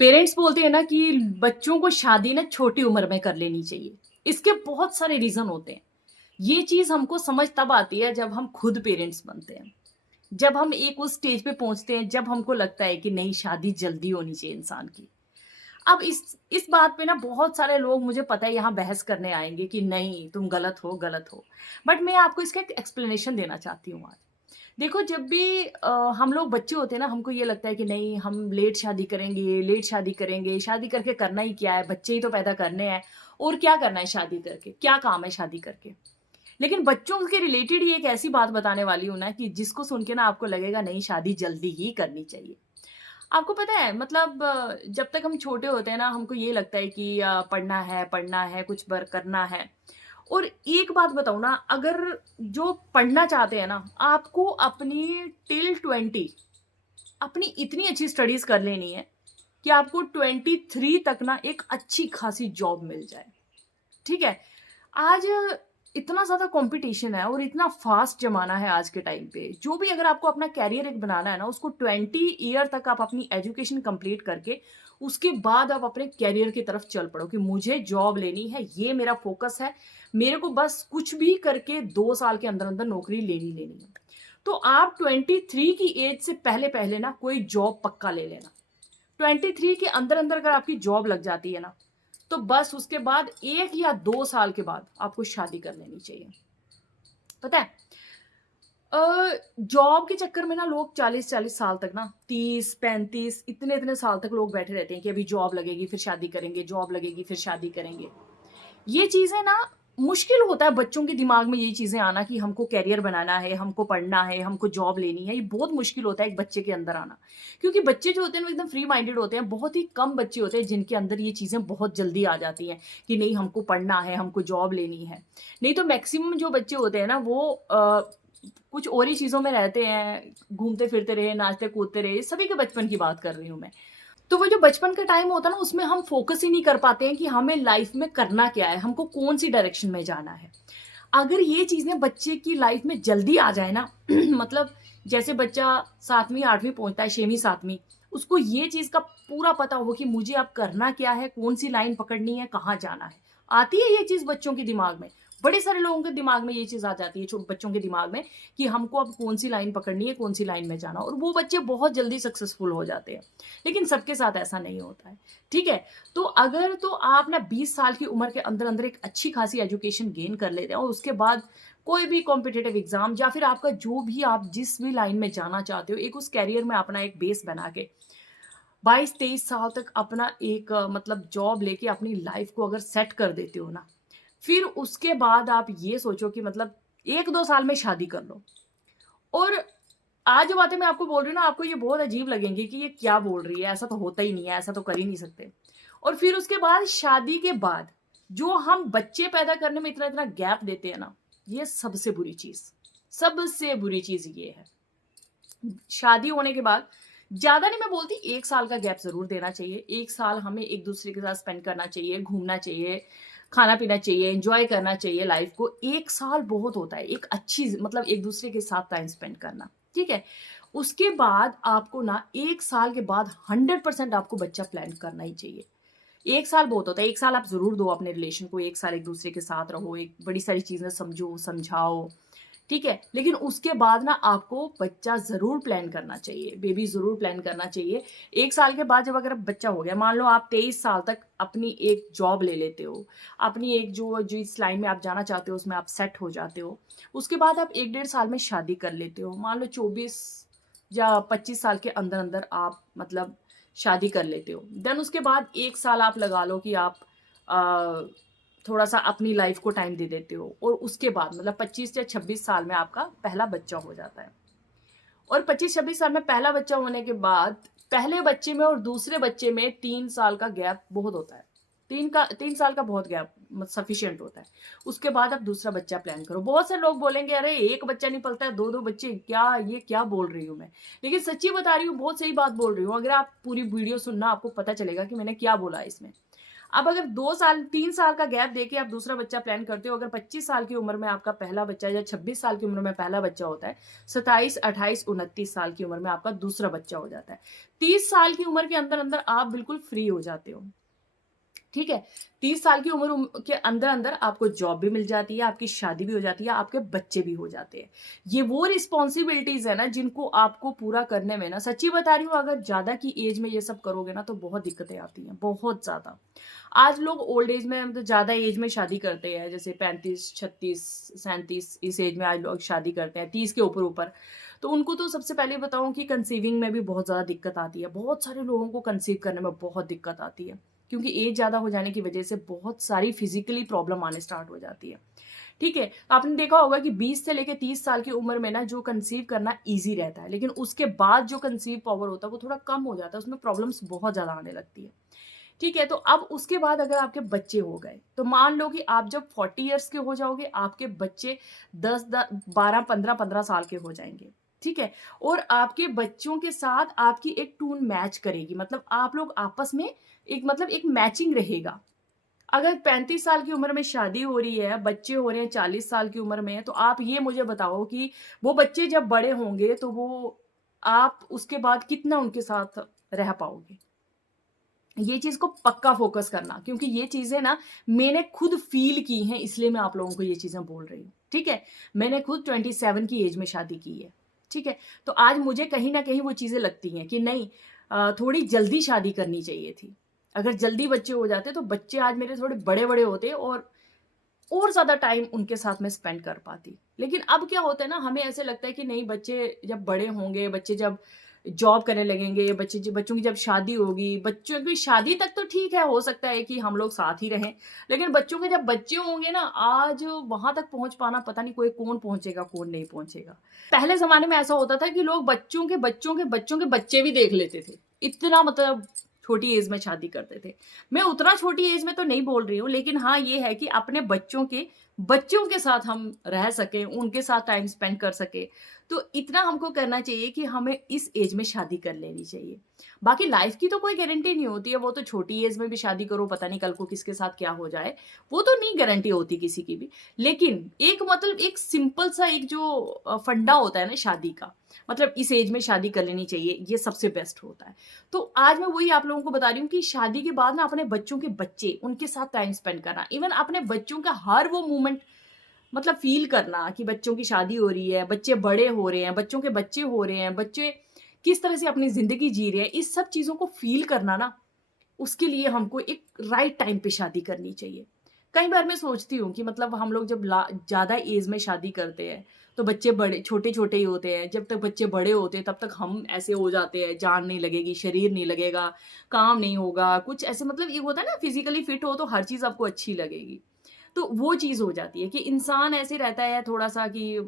Parents बोलते हैं ना कि बच्चों को शादी ना छोटी उम्र में कर लेनी चाहिए। इसके बहुत सारे रीज़न होते हैं। ये चीज़ हमको समझ तब आती है जब हम खुद पेरेंट्स बनते हैं। जब हम एक उस स्टेज पे पहुँचते हैं जब हमको लगता है कि नहीं शादी जल्दी होनी चाहिए इंसान की। अब इस बात पे ना बहुत सारे लोग मुझे पता है यहाँ बहस करने आएँगे कि नहीं तुम गलत हो, गलत हो। बट मैं आपको इसका एक एक्सप्लेनेशन देना चाहती हूँ आज। देखो जब भी हम लोग बच्चे होते हैं ना हमको ये लगता है कि नहीं हम लेट शादी करेंगे, शादी करके करना ही क्या है, बच्चे ही तो पैदा करने हैं और क्या करना है शादी करके, क्या काम है शादी करके। लेकिन बच्चों के रिलेटेड ही एक ऐसी बात बताने वाली हूँ ना कि जिसको सुन के ना आपको लगेगा नहीं शादी जल्दी ही करनी चाहिए। आपको पता है मतलब जब तक हम छोटे होते हैं ना हमको ये लगता है कि पढ़ना है, कुछ बर करना है। और एक बात बताऊँ ना अगर जो पढ़ना चाहते हैं ना, आपको अपनी टिल 20 अपनी इतनी अच्छी स्टडीज़ कर लेनी है कि आपको 23 तक ना एक अच्छी खासी जॉब मिल जाए। ठीक है? आज इतना ज़्यादा कॉम्पिटिशन है और इतना फ़ास्ट ज़माना है आज के टाइम पे। जो भी अगर आपको अपना करियर एक बनाना है ना, उसको 20 ईयर तक आप अपनी एजुकेशन कंप्लीट करके, उसके बाद आप अपने करियर की तरफ चल पड़ो कि मुझे जॉब लेनी है, ये मेरा फ़ोकस है। मेरे को बस कुछ भी करके 2 साल के अंदर-अंदर नौकरी लेनी है। तो आप 23 की एज से पहले-पहले ना कोई जॉब पक्का ले लेना। 23 के अंदर-अंदर अगर आपकी जॉब लग जाती है ना, तो बस उसके बाद 1 या 2 साल के बाद आपको शादी कर लेनी चाहिए। पता है जॉब के चक्कर में ना लोग 40-40 साल तक ना 30-35 इतने-इतने साल तक लोग बैठे रहते हैं कि अभी जॉब लगेगी फिर शादी करेंगे, जॉब लगेगी फिर शादी करेंगे। ये चीज़ें ना मुश्किल होता है बच्चों के दिमाग में ये चीज़ें आना कि हमको करियर बनाना है, हमको पढ़ना है, हमको जॉब लेनी है, ये बहुत मुश्किल होता है एक बच्चे के अंदर आना। क्योंकि बच्चे जो होते हैं वो एकदम फ्री माइंडेड होते हैं, बहुत ही कम बच्चे होते हैं जिनके अंदर ये चीज़ें बहुत जल्दी आ जाती हैं कि नहीं हमको पढ़ना है, हमको जॉब लेनी है। नहीं तो मैक्सिमम जो बच्चे होते हैं ना वो कुछ और ही चीज़ों में रहते हैं, घूमते-फिरते रहे, नाचते-कूदते रहे, सभी के बचपन की बात कर रही हूँ मैं। तो वो जो बचपन का टाइम होता है ना उसमें हम फ़ोकस ही नहीं कर पाते हैं कि हमें लाइफ़ में करना क्या है, हमको कौन-सी डायरेक्शन में जाना है। अगर ये चीज़ें बच्चे की लाइफ़ में जल्दी आ जाए ना मतलब जैसे बच्चा 7वीं 8वीं पहुँचता है 6वीं 7वीं उसको ये चीज़ का पूरा पता हो कि मुझे अब करना क्या है, कौन-सी लाइन पकड़नी है, कहाँ जाना है। आती है ये चीज़ बच्चों के दिमाग में। बड़े सारे लोगों के दिमाग में ये चीज़ आ जाती है बच्चों के दिमाग में कि हमको अब कौन-सी लाइन पकड़नी है, कौन-सी लाइन में जाना है और वो बच्चे बहुत जल्दी सक्सेसफुल हो जाते हैं। लेकिन सबके साथ ऐसा नहीं होता है, ठीक है? तो अगर तो आप ना 20 साल की उम्र के अंदर-अंदर एक अच्छी खासी एजुकेशन गेन कर लेते हैं और उसके बाद कोई भी कॉम्पिटिटिव एग्ज़ाम या फिर आपका जो भी आप जिस भी लाइन में जाना चाहते हो, एक उस करियर में अपना एक बेस बना के 22-23 साल तक अपना एक मतलब जॉब लेके अपनी लाइफ़ को अगर सेट कर देते हो ना, फिर उसके बाद आप ये सोचो कि मतलब 1-2 साल में शादी कर लो और आज जो बातें मैं आपको बोल रही हूँ ना, आपको ये बहुत अजीब लगेंगी कि ये क्या बोल रही है, ऐसा तो होता ही नहीं है, ऐसा तो कर ही नहीं सकते। और फिर उसके बाद शादी के बाद, जो हम बच्चे पैदा करने में इतना-इतना गैप देते हैं ना, ये सबसे बुरी चीज़ ये है। शादी होने के बाद ज़्यादा नहीं मैं बोलती 1 साल का गैप ज़रूर देना चाहिए। 1 साल हमें एक-दूसरे के साथ स्पेंड करना चाहिए, घूमना चाहिए, खाना-पीना चाहिए, एन्जॉय करना चाहिए लाइफ़ को। 1 साल बहुत होता है, एक अच्छी मतलब एक-दूसरे के साथ टाइम स्पेंड करना, ठीक है? उसके बाद आपको ना 1 साल के बाद 100% आपको बच्चा प्लान करना ही चाहिए। 1 साल बहुत होता है, 1 साल आप ज़रूर दो अपने रिलेशन को, 1 साल एक-दूसरे के साथ रहो, एक बड़ी सारी चीज़ें समझो, समझाओ, ठीक है? लेकिन उसके बाद ना आपको बच्चा ज़रूर प्लान करना चाहिए, बेबी ज़रूर प्लान करना चाहिए। 1 साल के बाद जब अगर बच्चा हो गया, मान लो आप 23 साल तक अपनी एक जॉब ले लेते हो, अपनी एक जो जिस लाइन में आप जाना चाहते हो उसमें आप सेट हो जाते हो। उसके बाद आप 1 डेढ़ साल में शादी कर लेते हो। मान लो 24 या 25 साल के अंदर-अंदर आप मतलब शादी कर लेते हो। देन उसके बाद 1 साल आप लगा लो कि आप अ, थोड़ा-सा अपनी लाइफ़ को टाइम दे देते हो और उसके बाद मतलब 25 या 26 साल में आपका पहला बच्चा हो जाता है। और 25-26 साल में पहला बच्चा होने के बाद पहले बच्चे में और दूसरे बच्चे में 3 साल का गैप बहुत होता है। 3 साल का बहुत गैप सफिशिएंट होता है। उसके बाद आप दूसरा बच्चा प्लान करो। बहुत से लोग बोलेंगे अरे 1 बच्चा नहीं पलता है 2-2 बच्चे क्या बोल रही हूँ मैं। लेकिन सच्ची बता रही हूँ बहुत सही बात बोल रही हूँ। अगर आप पूरी वीडियो सुनना आपको पता चलेगा कि मैंने क्या बोला है इसमें। अब अगर 2 साल 3 साल का गैप देके आप दूसरा बच्चा प्लान करते हो, अगर 25 साल की उम्र में आपका पहला बच्चा या 26 साल की उम्र में पहला बच्चा होता है, 27, 28, 29 साल की उम्र में आपका दूसरा बच्चा हो जाता है। 30 साल की उम्र के अंदर-अंदर आप बिल्कुल फ्री हो जाते हो। ठीक है? 30 साल की उम्र के अंदर-अंदर आपको जॉब भी मिल जाती है, आपकी शादी भी हो जाती है, आपके बच्चे भी हो जाते हैं। ये वो रिस्पॉन्सिबिलिटीज़ है ना जिनको आपको पूरा करने में ना, सच्ची बता रही हूँ, अगर ज़्यादा की एज में ये सब करोगे ना तो बहुत दिक्कतें आती हैं, बहुत ज़्यादा। आज लोग ओल्ड एज में मतलब ज़्यादा एज में शादी करते हैं, जैसे 35, 36, 37 इस एज में आज लोग शादी करते हैं, 30 के ऊपर-ऊपर। तो उनको तो सबसे पहले बताऊँ कि कंसीविंग में भी बहुत ज़्यादा दिक्कत आती है। बहुत सारे लोगों को कंसीव करने में बहुत दिक्कत आती है। क्योंकि एज ज़्यादा हो जाने की वजह से बहुत सारी फिज़िकली प्रॉब्लम आने स्टार्ट हो जाती है। ठीक है? तो आपने देखा होगा कि 20 से लेके 30 साल की उम्र में ना जो कंसीव करना ईज़ी रहता है, लेकिन उसके बाद जो कंसीव पावर होता है वो थोड़ा कम हो जाता है, उसमें प्रॉब्लम्स बहुत ज़्यादा आने लगती है। ठीक है? तो अब उसके बाद अगर आपके बच्चे हो गए, तो मान लो कि आप जब 40 इयर्स के हो जाओगे, आपके बच्चे 10 द 12, 15 साल के हो जाएँगे। ठीक है? और आपके बच्चों के साथ आपकी एक टून मैच करेगी, मतलब आप लोग आपस में एक मतलब एक मैचिंग रहेगा। अगर 35 साल की उम्र में शादी हो रही है, बच्चे हो रहे हैं 40 साल की उम्र में, तो आप ये मुझे बताओ कि वो बच्चे जब बड़े होंगे, तो वो आप उसके बाद कितना उनके साथ रह पाओगे? ये चीज़ को पक्का फ़ोकस करना, क्योंकि ये चीज़ें ना मैंने खुद फ़ील की हैं, इसलिए मैं आप लोगों को ये चीज़ें बोल रही हूँ, ठीक है? मैंने खुद 27 की एज में शादी की है, ठीक है? तो आज मुझे कहीं न कहीं वो चीज़ें लगती हैं कि नहीं, थोड़ी जल्दी शादी करनी चाहिए थी। अगर जल्दी बच्चे हो जाते तो बच्चे आज मेरे थोड़े बड़े-बड़े होते और ज़्यादा टाइम उनके साथ में स्पेंड कर पाती। लेकिन अब क्या होता है ना, हमें ऐसे लगता है कि नहीं, बच्चे जब बड़े होंगे, बच्चे जब जॉब करने लगेंगे, बच्चों की जब शादी होगी, बच्चों की शादी तक तो ठीक है, हो सकता है कि हम लोग साथ ही रहें। लेकिन बच्चों के जब बच्चे होंगे ना, आज वहाँ तक पहुँच पाना पता नहीं कोई कौन पहुँचेगा, कौन नहीं पहुँचेगा। पहले ज़माने में ऐसा होता था कि लोग बच्चों के बच्चों के बच्चों के बच्चे भी देख लेते थे। इतना मतलब छोटी एज में शादी करते थे। मैं उतना छोटी एज में तो नहीं बोल रही हूँ, लेकिन हाँ, ये है कि अपने बच्चों के साथ हम रह सकें, उनके साथ टाइम स्पेंड कर सकें। तो इतना हमको करना चाहिए कि हमें इस एज में शादी कर लेनी चाहिए। बाकी लाइफ़ की तो कोई गारंटी नहीं होती है, वो तो छोटी एज में भी शादी करो, पता नहीं कल को किसके साथ क्या हो जाए, वो तो नहीं गारंटी होती किसी की भी। लेकिन एक मतलब एक सिंपल सा एक जो फंडा होता है ना शादी का, मतलब इस एज में शादी कर लेनी चाहिए, ये सबसे बेस्ट होता है। तो आज मैं वही आप लोगों को बता रही हूँ कि शादी के बाद ना अपने बच्चों के बच्चे, उनके साथ टाइम स्पेंड करना, इवन अपने बच्चों का हर वो मोमेंट मतलब फ़ील करना कि बच्चों की शादी हो रही है, बच्चे बड़े हो रहे हैं, बच्चों के बच्चे हो रहे हैं, बच्चे किस तरह से अपनी ज़िंदगी जी रहे हैं, इस सब चीज़ों को फ़ील करना ना, उसके लिए हमको एक राइट टाइम पे शादी करनी चाहिए। कई बार मैं सोचती हूँ कि मतलब हम लोग जब ज़्यादा एज में शादी करते हैं, तो बच्चे बड़े छोटे-छोटे ही होते हैं। जब तक बच्चे बड़े होते हैं, तब तक हम ऐसे हो जाते हैं, जान नहीं लगेगी, शरीर नहीं लगेगा, काम नहीं होगा, कुछ ऐसे मतलब ये होता है ना, फिज़िकली फिट हो तो हर चीज़ आपको अच्छी लगेगी। तो वो चीज़ हो जाती है कि इंसान ऐसे रहता है थोड़ा-सा कि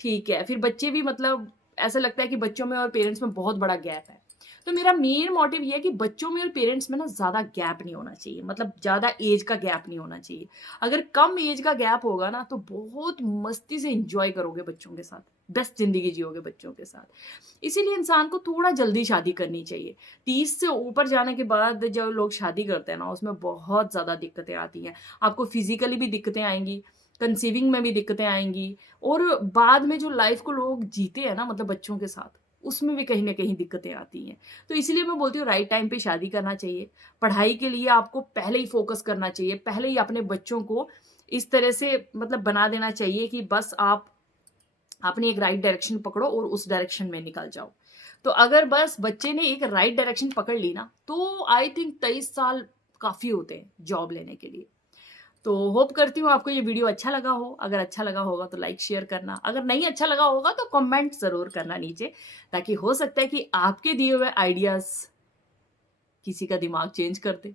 ठीक है, फिर बच्चे भी मतलब ऐसा लगता है कि बच्चों में और पेरेंट्स में बहुत बड़ा गैप है। तो मेरा मेन मोटिव ये है कि बच्चों में और पेरेंट्स में ना ज़्यादा गैप नहीं होना चाहिए, मतलब ज़्यादा एज का गैप नहीं होना चाहिए। अगर कम एज का गैप होगा ना, तो बहुत मस्ती से एन्जॉय करोगे बच्चों के साथ, बेस्ट ज़िंदगी जियोगे बच्चों के साथ। इसीलिए इंसान को थोड़ा जल्दी शादी करनी चाहिए। 30 से ऊपर जाने के बाद जो लोग शादी करते हैं ना, उसमें बहुत ज़्यादा दिक्कतें आती हैं। आपको फिज़िकली भी दिक्कतें आएँगी, कंसीविंग में भी दिक्कतें आएँगी और बाद में जो लाइफ़ को लोग जीते हैं ना, मतलब बच्चों के साथ, उसमें भी कहीं न कहीं दिक्कतें आती हैं। तो इसीलिए मैं बोलती हूँ राइट टाइम पे शादी करना चाहिए। पढ़ाई के लिए आपको पहले ही फ़ोकस करना चाहिए, पहले ही अपने बच्चों को इस तरह से मतलब बना देना चाहिए कि बस आप अपनी एक राइट डायरेक्शन पकड़ो और उस डायरेक्शन में निकल जाओ। तो अगर बस बच्चे ने एक राइट डायरेक्शन पकड़ ली ना, तो आई थिंक 23 साल काफ़ी होते हैं जॉब लेने के लिए। तो होप करती हूँ आपको ये वीडियो अच्छा लगा हो। अगर अच्छा लगा होगा तो लाइक शेयर करना। अगर नहीं अच्छा लगा होगा तो कमेंट ज़रूर करना नीचे, ताकि हो सकता है कि आपके दिए हुए आइडियाज़ किसी का दिमाग चेंज कर दे।